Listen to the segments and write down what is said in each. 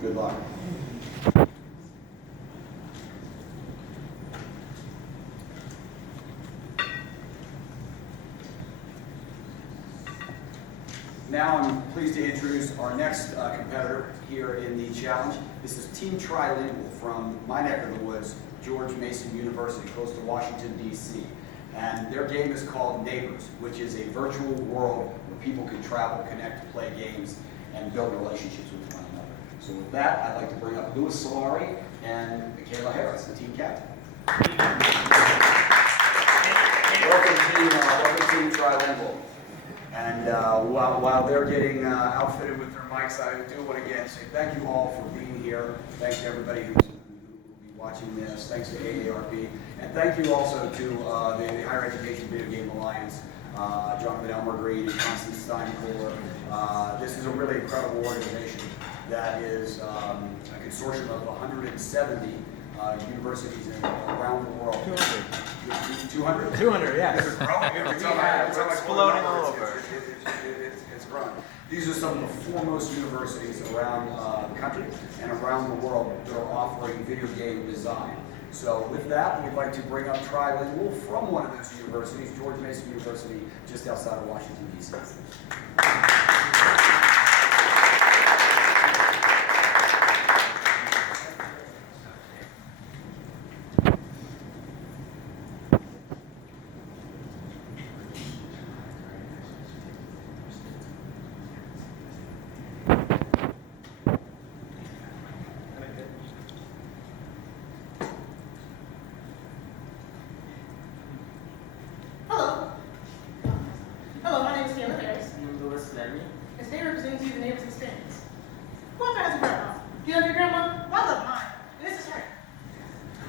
Good luck. Now I'm pleased to introduce our next competitor here in the challenge. This is Team Trilingual from my neck of the woods, George Mason University, close to Washington, D.C. And their game is called Neighbors, which is a virtual world where people can travel, connect, play games, and build relationships with one another. So with that, I'd like to bring up Sellari and Kayla Harris, the team captain. Welcome Team Trilingual. And while they're getting outfitted with their mics, I do want to again say thank you all for being here. Thanks to everybody who will be watching this. Thanks to AARP. And thank you also to the Higher Education Video Game Alliance, Jonathan Elmer Green and Constance Steincore. This is a really incredible organization that is a consortium of 170 universities around the world. 200? 200, yeah. It's growing. It's exploding all over. It's growing. These are some of the foremost universities around the country and around the world that are offering video game design. So with that, we'd like to bring up Trilingual from one of those universities, George Mason University, just outside of Washington, D.C. Hello, my name is Kayla Harris. And today represents you the neighbor's experience. Who ever has a grandma? Do you have your grandma? Well, I love mine. And this is her.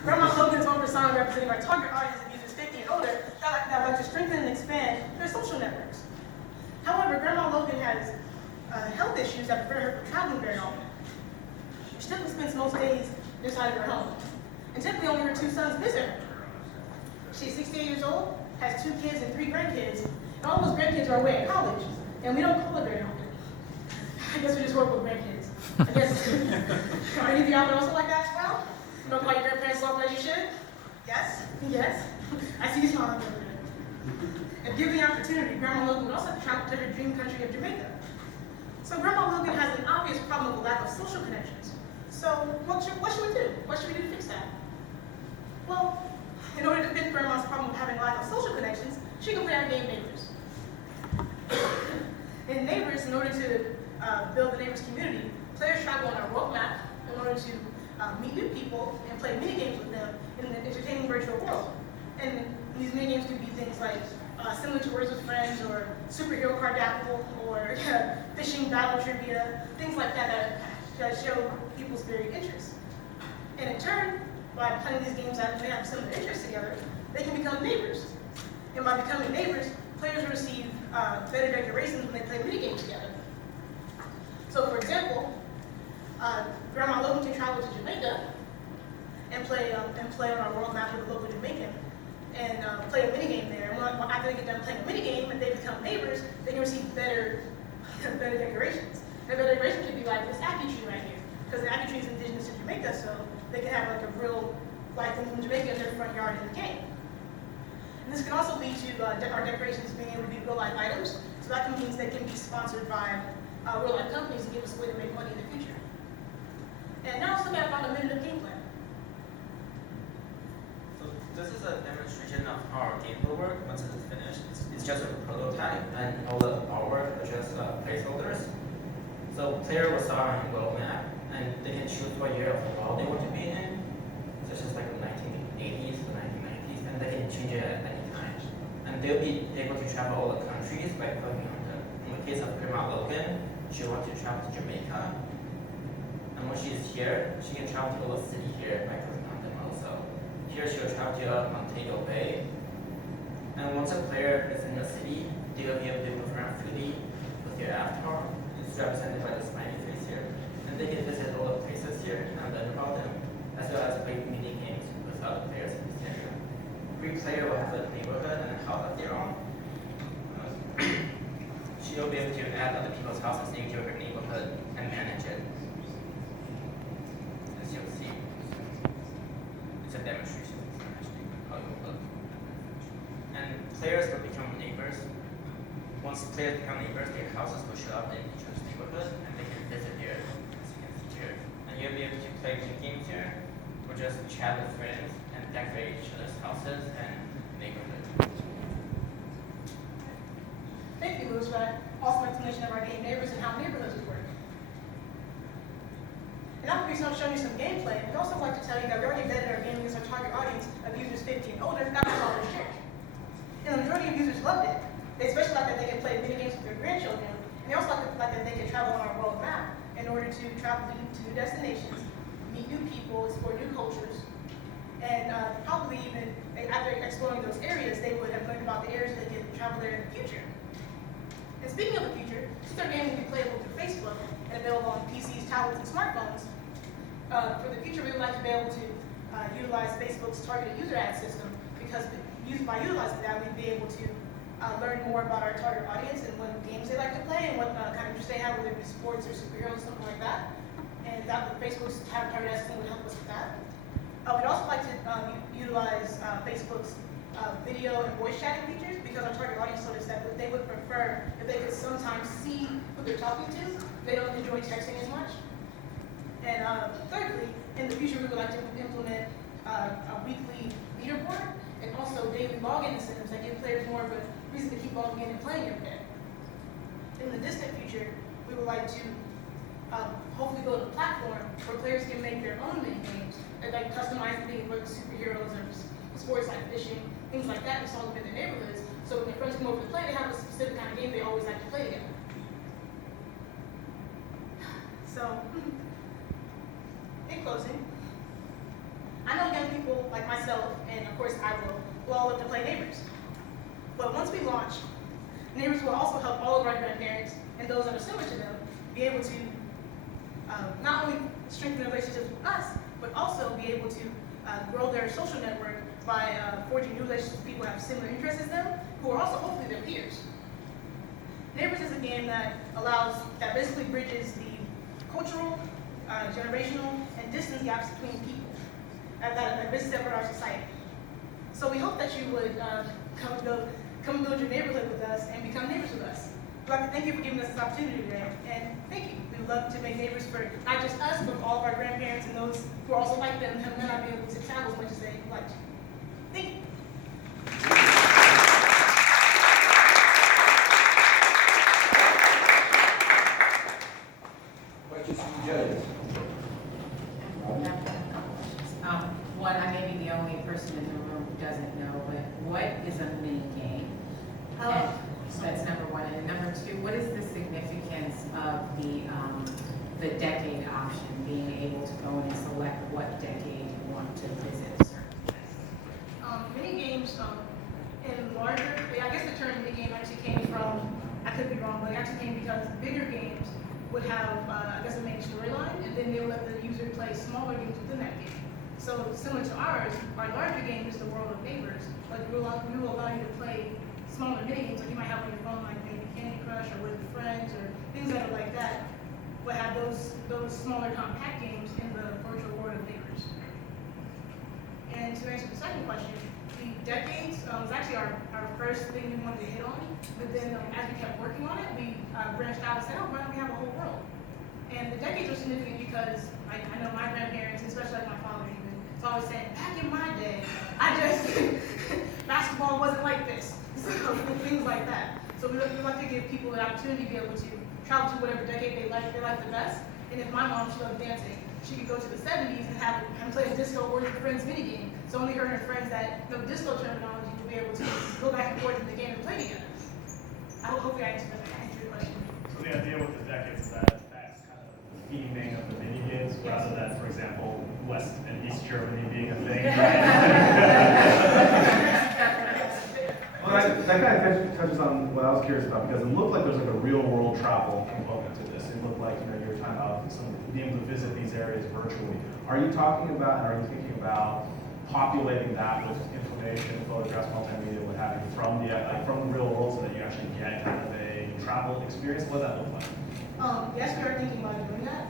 Grandma Logan is one persona representing our target audience of users 50 and older that like to strengthen and expand their social networks. However, Grandma Logan has health issues that prevent her from traveling very often. She typically spends most days inside of her home. And typically only her 2 sons visit her. She's 68 years old, has 2 kids and 3 grandkids, and all those grandkids are away at college, and we don't call it very often. I guess we just work with grandkids. I guess, are any of y'all also like that as well? You don't call your grandparents as often as you should? Yes? Yes? I see you smiling over there. If given the opportunity, Grandma Logan would also have to travel to her dream country of Jamaica. So Grandma Logan has an obvious problem with the lack of social connections. So what should we do? What should we do to fix that? Well, in order to fix Grandma's problem of having a lack of social connections, she can play our game Neighbors. In Neighbors, in order to build the Neighbors community, players travel on a roadmap in order to meet new people and play mini-games with them in an entertaining virtual world. And these mini-games can be things like similar to Words with Friends, or Superhero Card Apple, or Fishing Battle Trivia, things like that that show people's varied interests. And in turn, by playing these games that may have similar interests together, they can become neighbors. And by becoming neighbors, players will receive better decorations when they play mini-games together. So for example, Grandma Logan can travel to Jamaica and play on our world map with a local Jamaican and play a mini-game there. And after they get done playing a mini-game and they become neighbors, they can receive better decorations. And better decoration could be like this apple tree right here, because the apple tree is indigenous to Jamaica, so they can have like a real life in Jamaica in their front yard in the game. And this can also lead to our decorations being able to be real-life items, so that means they can be sponsored by real-life companies and give us a way to make money in the future. And now let's look at about a minute of gameplay. So this is a demonstration of how our game will work once it is finished. It's just a prototype, and all the artwork are just placeholders. So player will start on a world map, and they can choose what year of the world they want to be in. Such as like the 1980s, the 1990s, and they can change it at any time. And they'll be able to travel all the countries by clicking on them. In the case of Grandma Logan, she wants to travel to Jamaica. And when she is here, she can travel to all the city here by clicking on them also. Here she will travel to Montego Bay. And once a player is in the city, they will be able to move around freely with their avatar. It's represented by the smiley face here. And they can visit all the places here and learn about them, as well as play mini games with other players in this area. Every player will have a neighborhood and a house of their own. She'll be able to add other people's houses into her neighborhood and manage it. be able to play video games here, or just chat with friends and decorate each other's houses and neighborhood. Thank you, Louis, for that awesome explanation of our game neighbors and how neighborhoods would work. And after we've shown you some gameplay, we'd also like to tell you that we already vetted our game against our target audience of users 50 and older, that was all our church. And the majority of users loved it. They especially liked that they could play video games with their grandchildren, and they also liked that they could travel on our world map in order to travel to new destinations, meet new people, explore new cultures, and probably even after exploring those areas, they would have learned about the areas they could travel there in the future. And speaking of the future, since our game will be playable through Facebook and available on PCs, tablets, and smartphones, for the future we would like to be able to utilize Facebook's targeted user ad system, because by utilizing that we'd be able to learn more about our target audience and what games they like to play and what kind of interests they have, whether it be sports or superheroes, something like that. And that with Facebook's targeted ad system would help us with that. We'd also like to utilize Facebook's video and voice chatting features, because our target audience told us that they would prefer if they could sometimes see who they're talking to. They don't enjoy texting as much. And thirdly, in the future, we would like to implement a weekly leaderboard and also daily login incentives that give players more of a reason to keep logging in and playing every day. In the distant future, we would like to hopefully build a platform where players can make their own mini games and like customize things like superheroes or sports like fishing, things like that, and install them in their neighborhoods. So when their friends come over to play, they have a specific kind of game they always like to play together. So, in closing, I know young people like myself, and of course I will all love to play Neighbors. But once we launch, Neighbors will also help all of our grandparents and those that are similar to them be able to not only strengthen their relationships with us, but also be able to grow their social network by forging new relationships with people who have similar interests as them, who are also hopefully their peers. Neighbors is a game that basically bridges the cultural, generational, and distance gaps between people that basically separate our society. So we hope that you would come and build your neighborhood with us and become neighbors with us. We'd like to thank you for giving us this opportunity today, and thank you. We would love to make neighbors for not just us, but all of our grandparents and those who are also like them and may not be able to travel as much as they like to. Thank you. Questions from the judges? One, I may be the only person in the room who doesn't know, but what is a mini game? And that's number one. And number two, what is the significance of the decade option, being able to go in and select what decade you want to visit a certain place? Mini games in larger, I guess the term mini game actually came from, I could be wrong, but it actually came because bigger games would have, I guess, a main storyline, and then they would let the user play smaller games within that game. So similar to ours, our larger game is the World of Neighbors. Like we will allow you to play smaller mini games like you might have on your phone, like maybe Candy Crush or With Friends or things that are like that. We'll have those smaller compact games in the virtual World of Neighbors. And to answer the second question, the decades was actually our first thing we wanted to hit on. But then as we kept working on it, we branched out and said, oh, why don't we have a whole world? And the decades are significant because I know my grandparents, especially like my father even, is always saying, back in my day, basketball wasn't like this. So things like that. So we like to give people an opportunity to be able to travel to whatever decade they like the best. And if my mom, she loved dancing, she could go to the 70s and have play a disco or with friends mini game. So only her and her friends that know disco terminology will be able to go back and forth in the game and play together. Hopefully I answered your question. So the idea with the decades is that that's kind of the theming of the mini games, rather than, for example, West and East Germany being a thing. Well, that kind of touches on what I was curious about, because it looked like there's like a real world travel component to this. It looked like, you were talking about being able to visit these areas virtually. Are you talking about, and are you thinking about populating that with information, photographs, multimedia, what have you, from the real world, so that you actually get kind of a travel experience? What does that look like? Yes, we are thinking about doing that.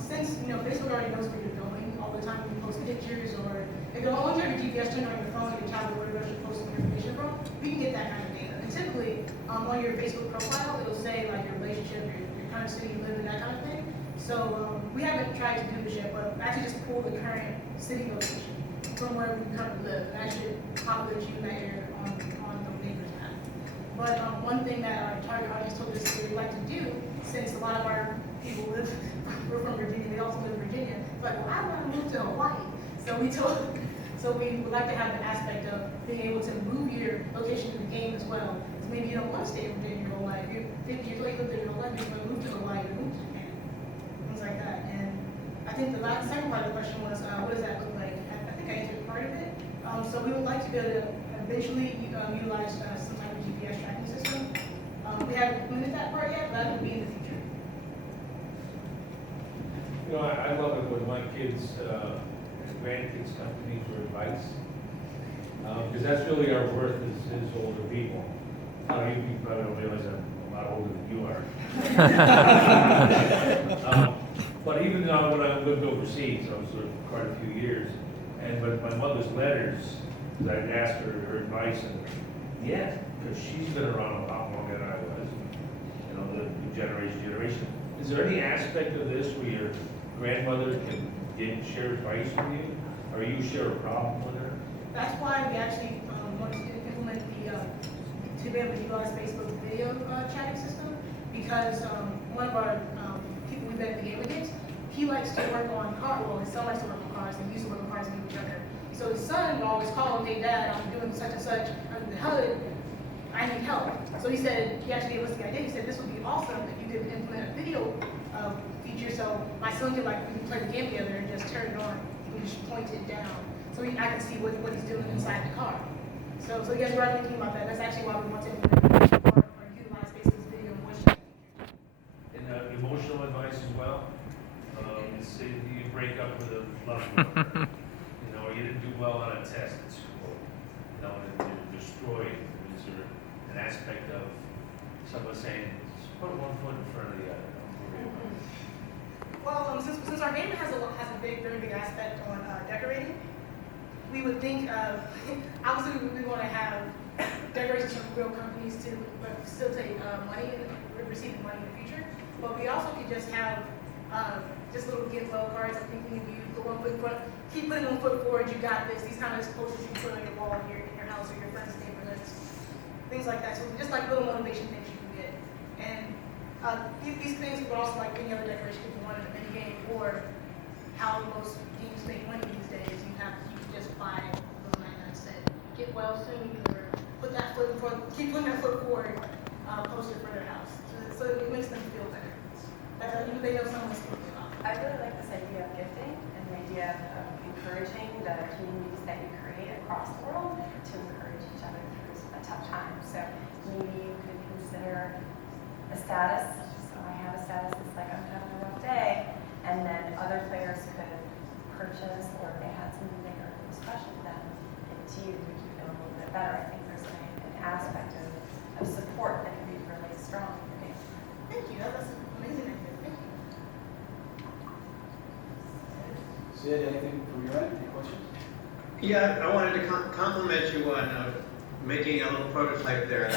Since Facebook already knows where you're going all the time when you post pictures, or if you only have your GPS turned on your phone and you travel wherever you're posting your information from, we can get that kind of data. And typically, on your Facebook profile, it'll say like your relationship, your kind of city you live in, that kind of thing. So we haven't tried to do this yet, but actually just pull the current city location from where we currently live, and actually populate you in that area on the neighbors map. But one thing that our target audience told us they would like to do, since a lot of our people we're from Virginia, they also live in Virginia, like, well, I want to move to Hawaii. So we would like to have the aspect of being able to move your location to the game as well. So maybe you don't want to stay in Virginia your whole life. You're 50 years old, you live there your whole life, you want to move to Hawaii or move to Japan. Things like that. And I think the second part of the question was, what does that look like? I think I answered part of it. So we would like to be able to eventually utilize some type of GPS tracking system. We haven't implemented that part yet, but that would be in the future. You know, I love it when my kids and grandkids come to me for advice. Because that's really our worth as older people. Now, you probably don't realize I'm a lot older than you are. But even though when I lived overseas, I was there for quite a few years, but my mother's letters, because I'd ask her advice, and yeah, because she's been around a lot longer than I was, you know, the generation. Is there any aspect of this where your grandmother can share advice with you, or you share a problem with her? That's why we actually wanted to implement to be able to utilize Facebook video chatting system, because one of our people we've been at the Gamer Games, he likes to work on cars. Well, his son likes to work on cars, and he used to work on cars when he was younger. So his son would always call him, hey dad, I'm doing such and such under the hood, I need help. So he said, he actually gave us the idea, he said this would be awesome if you could implement a video feature, so my son could, like, we can play the game together and just turn it on, and just point it down. So I can see what he's doing inside the car. So yes, we're thinking about that. That's actually why we want to implement or utilize Facebook's video and voice chat. And emotional advice as well. Say you break up with a loved one, you know, or you didn't do well on a test at school, you know, and you're destroyed. Is there an aspect of someone saying, just put one foot in front of the other? Well, since our game has a very big aspect on decorating, we would think obviously we want to have decorations from real companies to facilitate money and receiving money in the future. But we also could just have just little get well cards. I'm thinking if you put one foot in front, keep putting one foot forward, you got this. These kind of posters you can put on your wall in your house or your friends' neighborhoods, things like that. So just like little motivation things you can get. And these things would also, like any other decoration, if you wanted a mini game or how most games make money these days, you can just buy a little 99 cent get well soon or put that foot in front, keep putting that foot forward poster for their house. So it makes them feel better. That's how they know someone's thinking about it. I really like this idea of gifting and the idea of encouraging the communities that you create across the world to encourage each other through a tough time. So maybe you could consider a status. So I have a status that's like I'm having a rough day, and then other players could purchase, or if they had something they heard that was special to them, give it to you to make you feel a little bit better. I think there's an aspect of support that can be really strong. Okay. Thank you. That's amazing. Thank you. Sid, anything from your end? Any questions? Yeah, I wanted to compliment you on making a little prototype there.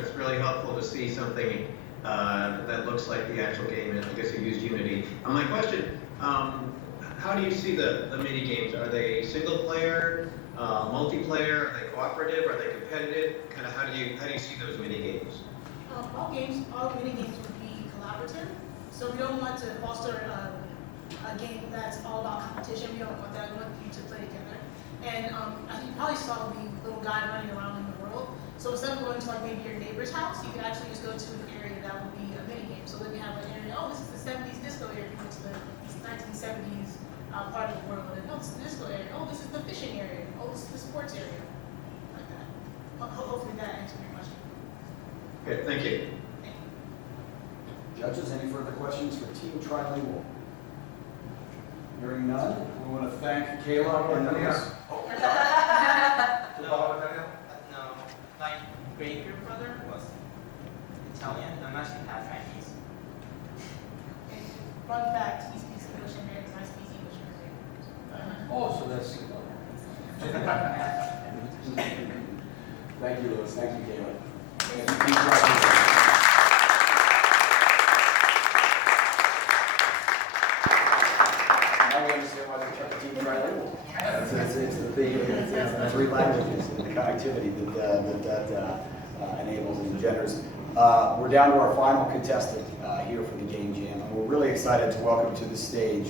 It's really helpful to see something that looks like the actual game. I guess you used Unity. My question, how do you see the mini games? Are they single player, multiplayer? Are they cooperative? Are they competitive? Kind of how do you see those mini games? All mini games would be collaborative. So we don't want to foster a game that's all about competition. We don't want that. We want you to play together. And as you probably saw the little guy running around in the world. So instead of going to like maybe your neighbor's house, you can actually just go to an area that would be a mini game. So then we have an area, oh, this is the 70s disco area. You go to the 1970s part of the world. And oh, this is the disco area. Oh, this is the fishing area. Oh, this is the sports area. Like that. Hopefully that answers your question. Okay, thank you. Judges, any further questions for Team Trilingual? Hearing none, we want to thank Kayla and Denise. No, my great grandfather was Italian. I'm actually half Chinese. And fun fact, he speaks English and American. I speak English and American. Oh, so that's Thank you, Louis. Thank you, Kayla. And Team Trilingual. It's the thing, it's the three languages and the connectivity that enables and engenders. We're down to our final contestant here for the Game Jam, and we're really excited to welcome to the stage